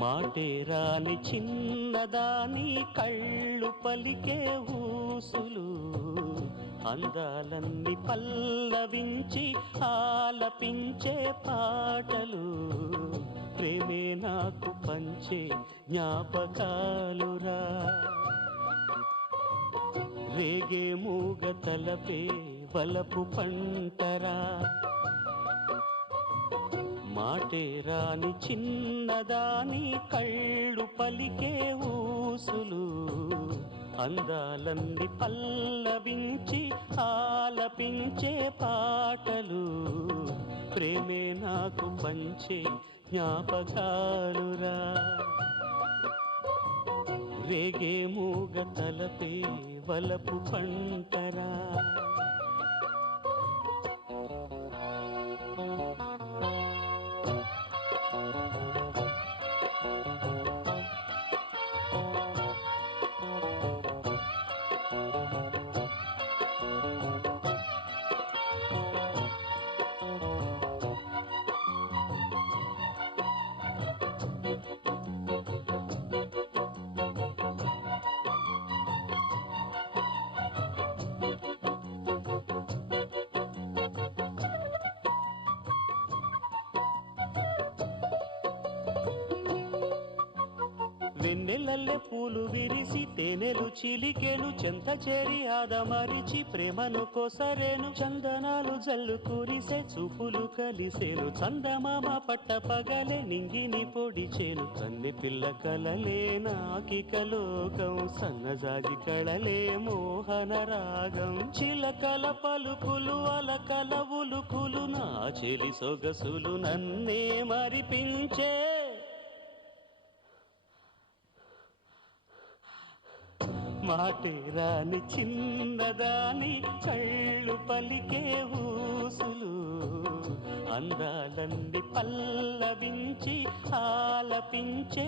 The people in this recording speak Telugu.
మాటే రాని చిన్నదాని కళ్ళు పలికే ఊసులు, అందాలన్నీ పల్లవించి ఆలపించే పాటలు, ప్రేమే నాకు పంచే జ్ఞాపకాలురా. రేగే మూగ తలపే వలపు పంటరా. మాటే రాని చిన్నదాని కళ్ళు పలికే ఊసులు, అందాలన్నీ పల్లవించి ఆలపించే పాటలు, ప్రేమే నాకు పంచే జ్ఞాపకాలురా. రేగే మూగ తలపే వలపు పంటరా. వెన్నెలల్లె పూలు విరిసి తేనెలు చిలికెను, చెంత చేరి ఆదమరిచి ప్రేమను కోసరేను, చందనాలు జల్లు కురిసే చూపులు కలిసేను, చందమామ పట్ట పగలే నింగిని పొడిచేను, కన్నె పిల్ల కలలే నాకిక లోకం, సన్నజాజి కళలే మోహన రాగం, చిలకల పలుకులు అలకల ఉలుకులు, నా చెలి సొగసులు నన్నే మరిపించే. మాటే రాని చిన్నదాని కళ్ళు పలికే ఊసులు, అందాలన్నీ పల్లవించి ఆలపించే